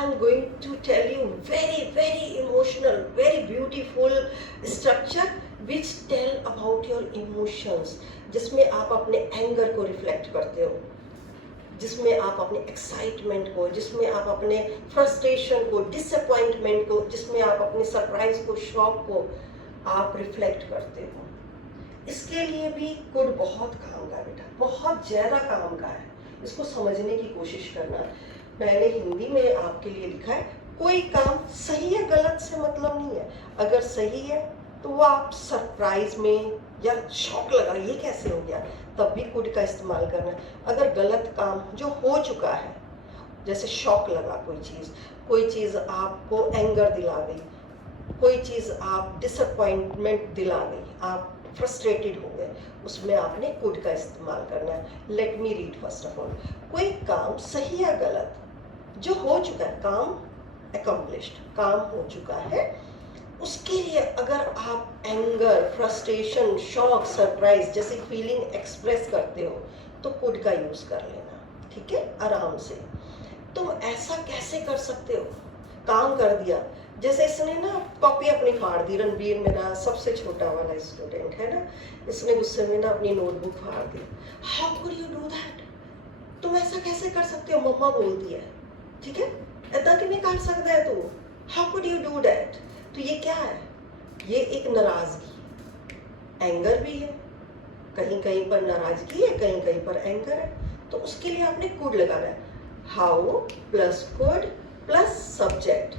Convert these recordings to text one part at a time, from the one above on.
I'm going to tell you very emotional, very beautiful structure which tell about your emotions, जिसमें आप अपने anger को reflect करते हो, जिसमें आप अपने एक्साइटमेंट को, जिसमें आप अपने फ्रस्ट्रेशन को, डिसअपॉइंटमेंट को, जिसमें आप अपने सरप्राइज को, शॉक को आप रिफ्लेक्ट करते हो। इसके लिए भी कोड बहुत काम का है बेटा, बहुत ज़्यादा काम का है। इसको समझने की कोशिश करना। मैंने हिंदी में आपके लिए लिखा है, कोई काम सही या गलत से मतलब नहीं है। अगर सही है तो वो आप सरप्राइज में या शॉक लगा ये कैसे हो गया, तब भी कुड का इस्तेमाल करना। अगर गलत काम जो हो चुका है, जैसे शॉक लगा कोई चीज़ आपको एंगर दिला गई, कोई चीज़ आप डिसअपॉइंटमेंट दिला गई, आप फ्रस्ट्रेटेड हो गए, उसमें आपने कुड का इस्तेमाल करना है। Let me read first of all. कोई काम सही या गलत जो हो चुका है, काम अकम्प्लिश्ड, काम हो चुका है, उसके लिए अगर आप एंगर, फ्रस्ट्रेशन, शॉक, सरप्राइज जैसी फीलिंग एक्सप्रेस करते हो तो कुड का यूज कर लेना, ठीक है, आराम से। तुम ऐसा कैसे कर सकते हो? काम कर दिया, जैसे इसने ना कॉपी अपनी फाड़ दी, रणबीर मेरा सबसे छोटा वाला स्टूडेंट है ना, इसने गुस्से में ना अपनी नोटबुक फाड़ दी। How could you do that? तुम ऐसा कैसे कर सकते हो? मम्मा बोलती है, ठीक है, ऐसा किवें कर सकता है तू? How could you do that? तो ये क्या है? ये एक नाराजगी, एंगर भी है, कहीं कहीं पर नाराजगी है, कहीं कहीं पर एंगर है, तो उसके लिए आपने कुड लगाना है। How plus could plus subject,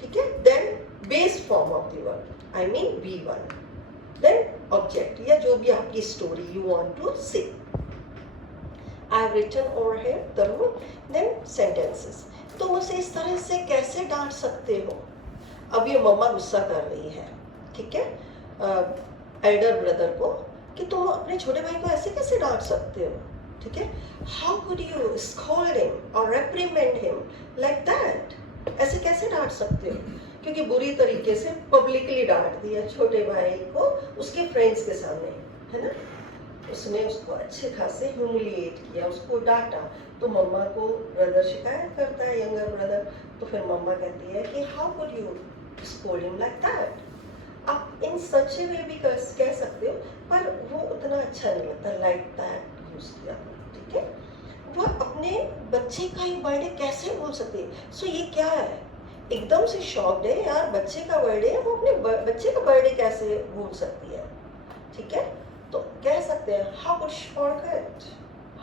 ठीक है, then base form of the verb, I mean V1, then object या जो भी आपकी story you want to say. I have written over here the rule, then sentences. तुम उसे इस तरह से कैसे डांट सकते हो? अब ये मम्मा गुस्सा कर रही है, ठीक है, एल्डर ब्रदर को, कि तुम अपने छोटे भाई को ऐसे कैसे डांट सकते हो, ठीक है। How could you scold him और रेप्रिमेंड हिम लाइक दैट? ऐसे कैसे डांट सकते हो? क्योंकि बुरी तरीके से पब्लिकली डांट दिया छोटे भाई को उसके फ्रेंड्स के सामने, है ना, उसने उसको अच्छे खासे ह्यूमिलिएट किया, उसको डांटा। तो मम्मा को ब्रदर शिकायत करता है, यंगर ब्रदर, तो फिर मम्मा कहती है कि how could you scold him like that? आप इन सच वे भी कह सकते हो, पर वो उतना अच्छा नहीं लगता, लाइक दैट यूज किया, ठीक है। वो अपने बच्चे का ही बर्थडे कैसे भूल सकते हैं? सो ये क्या है, एकदम से शॉक्ड है यार, बच्चे का बर्थडे है, वो अपने बच्चे का बर्थडे कैसे भूल सकती है, ठीक है। तो कह सकते हैं how could she forget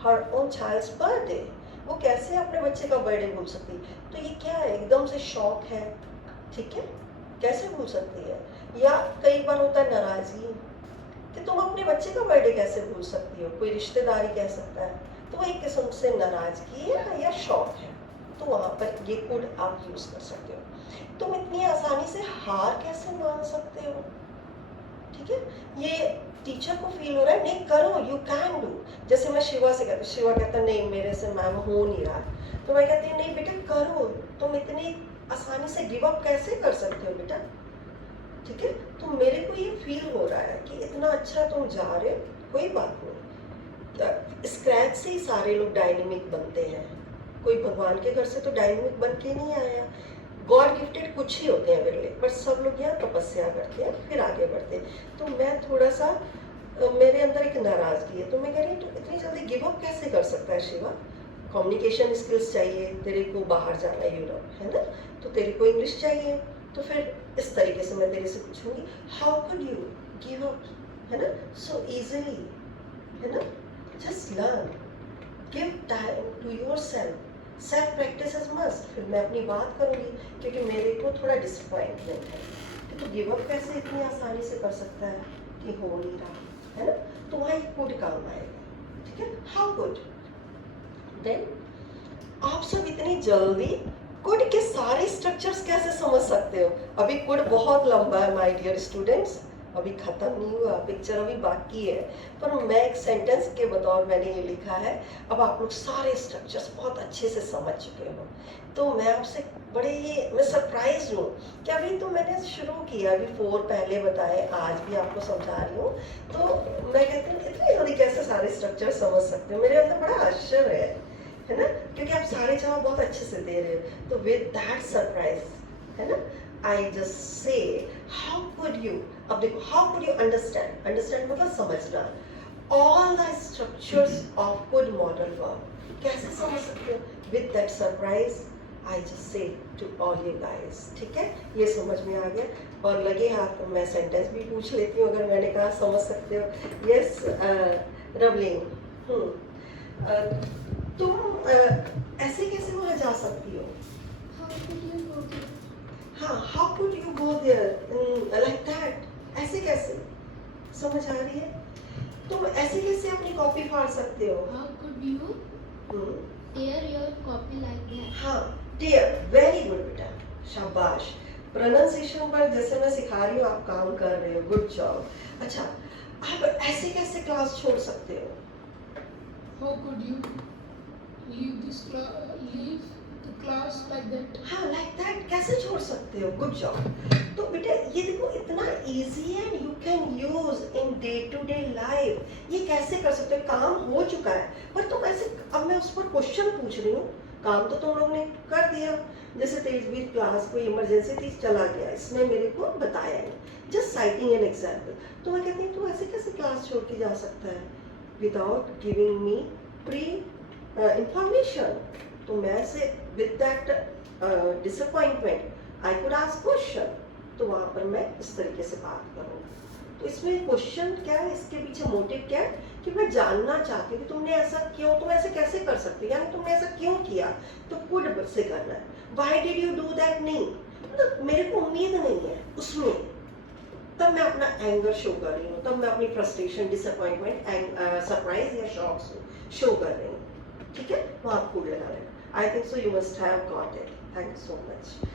her own child's birthday? वो कैसे अपने बच्चे का बर्थडे भूल सकती? तो ये क्या है, एकदम से शॉक है, ठीक है, कैसे भूल सकती है? या कई बार होता है नाराजगी, कि तुम अपने बच्चे का बर्थडे कैसे भूल सकती हो? कोई रिश्तेदारी कह सकता है, तो वो एक किस्म से नाराजगी है या शॉक है, तो वहां पर ये कुड आप यूज कर सकते हो। तुम इतनी आसानी से हार कैसे मान सकते हो, ठीक है। ये टीचर को फील हो रहा है, नहीं करो, यू कैन डू। जैसे मैं शिवा से कहती हूँ, शिवा कहता है नहीं मेरे से मैम हो नहीं रहा, तो मैं कहती हूँ नहीं बेटा करो, तुम इतनी आसानी से गिव अप कैसे कर सकते हो बेटा, ठीक है। तो मेरे को ये फील हो रहा है कि इतना अच्छा तुम जा रहे हो, कोई बात नहीं। स्क्रैच से ही सारे लोग डायनेमिक बनते हैं, कोई भगवान के घर से तो डायनेमिक बन के नहीं आया। गॉड गिफ्टेड कुछ ही होते हैं विरले, पर सब लोग यहाँ तपस्या करते हैं फिर आगे बढ़ते हैं। तो मैं थोड़ा सा, मेरे अंदर एक नाराजगी है, तो मैं कह रही हूँ तो इतनी जल्दी गिव अप कैसे कर सकता है शिवा? कम्युनिकेशन स्किल्स चाहिए, तेरे को बाहर जाना है यूरोप, है ना, तो तेरे को इंग्लिश चाहिए, तो फिर इस तरीके से मैं तेरे से पूछूंगी how could you give up, है ना, सो इजीली, है ना, just learn, give time to yourself, self practice is must. फिर मैं अपनी बात करूंगी, क्योंकि मेरे को थोड़ा डिसअपॉइंटमेंट है कि तो गिव अप कैसे इतनी आसानी से कर सकता है कि हो नहीं रहा, है ना, तो वहाँ एक कुड काम आएगा, ठीक है, हाउ कुड। देन आप सब इतनी जल्दी कुड के सारे स्ट्रक्चर्स कैसे समझ सकते हो? अभी कुड बहुत लंबा है माय डियर स्टूडेंट्स, अभी खत्म नहीं हुआ, पिक्चर अभी बाकी है, पर मैं एक सेंटेंस के बतौर मैंने ये लिखा है। अब आप लोग सारे स्ट्रक्चर्स बहुत अच्छे से समझ चुके हो, तो मैं आपसे मैं सरप्राइज हूँ कि अभी तो मैंने शुरू किया, अभी 4 पहले बताए, आज भी आपको समझा रही हूँ। तो मैं कहती हूँ इतनी जल्दी कैसे सारे स्ट्रक्चर समझ सकते हो, मेरे अंदर बड़ा आश्चर्य है है ना, क्योंकि आप सारे जवाब बहुत अच्छे से दे रहे हो। तो विद दैट सरप्राइज, है ना, I just say how could you, अब देखो how could you understand, understand मतलब समझना, all the structures of good modal work, कैसे समझ सकते हो? With that surprise I just say to all you guys, ठीक है, ये समझ में आ गया। और लगे हाथ तो मैं सेंटेंस भी पूछ लेती हूँ अगर मैंने कहा समझ सकते हो। यस रवलिंग, तुम ऐसे कैसे वहाँ जा सकती हो? हाँ, how could you go there like that, ऐसे कैसे, समझ आ रही है? तुम ऐसे कैसे अपनी कॉपी फाड़ सकते हो? How could you tear your copy like that? हाँ, टीयर, वेरी गुड बेटा, शाबाश। प्रोनाउंसिएशन पर जैसे मैं सिखा रही हूँ आप काम कर रहे हो, गुड जॉब। अच्छा, आप ऐसे कैसे क्लास छोड़ सकते हो? How could you leave the class like that? हाँ, लाइक दैट कैसे छोड़ सकते हो, गुड जॉब। तो बेटा ये देखो इतना इजी है, you can use in day to day life, ये कैसे कर सकते हो, काम हो चुका है, पर तुम ऐसे, अब मैं उस पर क्वेश्चन पूछ रही हूँ, काम तो तुम लोग ने कर दिया, जैसे 23-20 क्लास कोई इमरजेंसी थी चला गया, इसने मेरे को बताया नहीं, जस्ट साइटिंग एन एग्जाम्पल। तो मैं कहती हूँ तू ऐसे कैसे क्लास छोड़ के जा सकता है without giving me pre information? तो मैं से with that disappointment I could ask question, तो वहाँ पर मैं इस तरीके से बात करूँगी। तो इसमें क्वेश्चन क्या है, इसके पीछे मोटिव क्या है कि मैं जानना चाहती हूँ कि तुमने ऐसा क्यों, तुम ऐसे कैसे कर सकते हो, यानी तुमने ऐसा क्यों किया, तो कुड से करना है, why did you do that नहीं, मतलब मेरे को उम्मीद नहीं है उसमें, तब मैं अपना एंगर शो कर रही हूँ, तब मैं अपनी फ्रस्ट्रेशन, डिसअपॉइंटमेंट, सरप्राइज या शॉक शो कर रही हूँ, ठीक है, वहाँ कुड लगा लेना। I think so you must have got it, thank you so much.